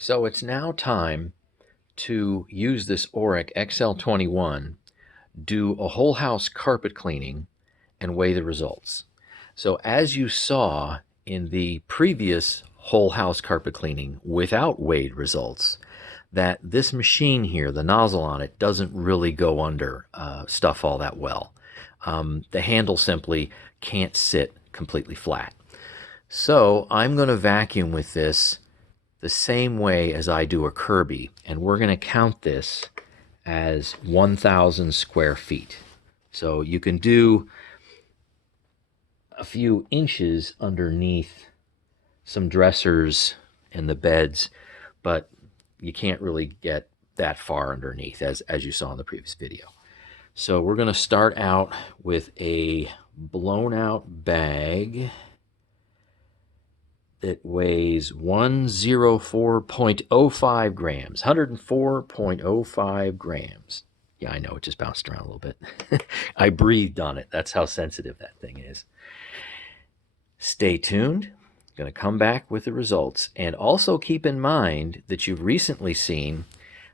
So it's now time to use this Oreck XL21, do a whole house carpet cleaning, and weigh the results. So as you saw in the previous whole house carpet cleaning without weighed results, that this machine here, the nozzle on it, doesn't really go under stuff all that well. The handle simply can't sit completely flat. So I'm going to vacuum with this the same way as I do a Kirby, and we're going to count this as 1,000 square feet. So you can do a few inches underneath some dressers and the beds, but you can't really get that far underneath as you saw in the previous video. So we're going to start out with a blown out bag that weighs 104.05 grams, 104.05 grams. Yeah, I know, it just bounced around a little bit. I breathed on it. That's how sensitive that thing is. Stay tuned. I'm going to come back with the results. And also keep in mind that you've recently seen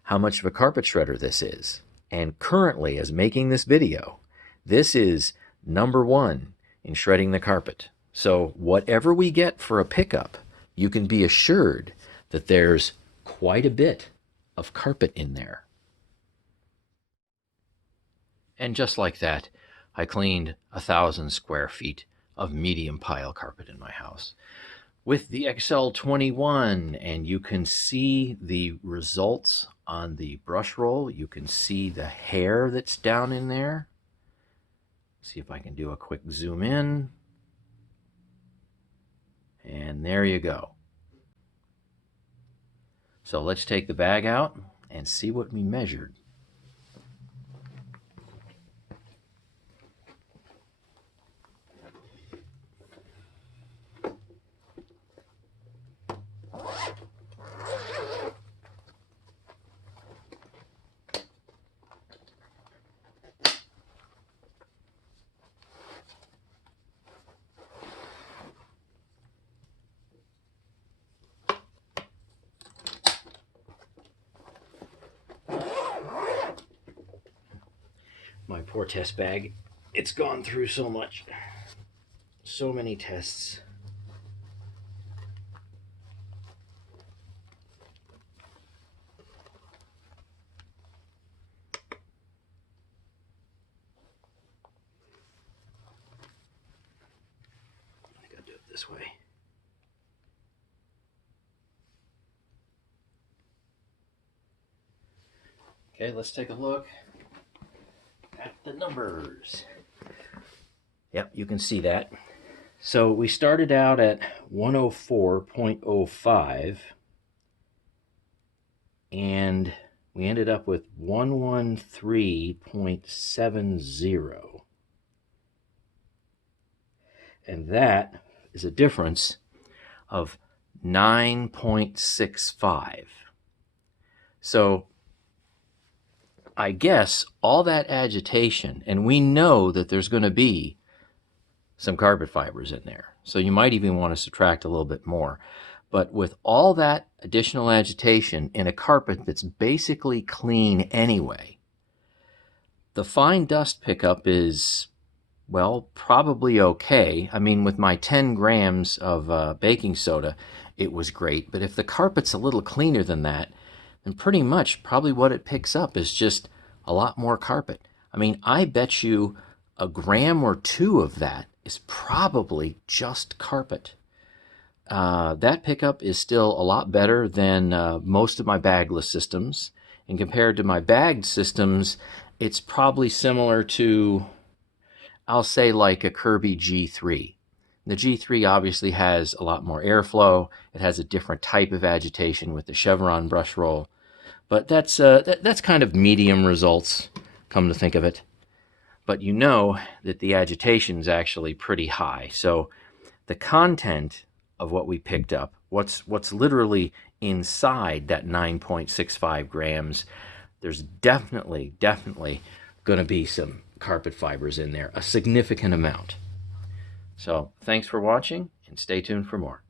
how much of a carpet shredder this is. And currently, as making this video, this is #1 in shredding the carpet. So whatever we get for a pickup, you can be assured that there's quite a bit of carpet in there. And just like that, I cleaned 1,000 square feet of medium pile carpet in my house with the XL21, and you can see the results on the brush roll. You can see the hair that's down in there. See if I can do a quick zoom in. And there you go. So let's take the bag out and see what we measured. My poor test bag, it's gone through so much, so many tests. I gotta do it this way. Okay, let's take a look at the numbers. Yep, you can see that. So we started out at 104.05, and we ended up with 113.70. And that is a difference of 9.65. So I guess all that agitation, and we know that there's going to be some carpet fibers in there, so you might even want to subtract a little bit more. But with all that additional agitation in a carpet that's basically clean anyway, the fine dust pickup is, well, probably okay. I mean, with my 10 grams of baking soda, it was great. But if the carpet's a little cleaner than that, then pretty much probably what it picks up is just a lot more carpet. I mean, I bet you a gram or two of that is probably just carpet. That pickup is still a lot better than most of my bagless systems. And compared to my bagged systems, it's probably similar to, I'll say, like a Kirby G3. The G3 obviously has a lot more airflow. It has a different type of agitation with the chevron brush roll. But that's kind of medium results, come to think of it. But you know that the agitation is actually pretty high. So the content of what we picked up, what's literally inside that 9.65 grams, there's definitely going to be some carpet fibers in there, a significant amount. So thanks for watching, and stay tuned for more.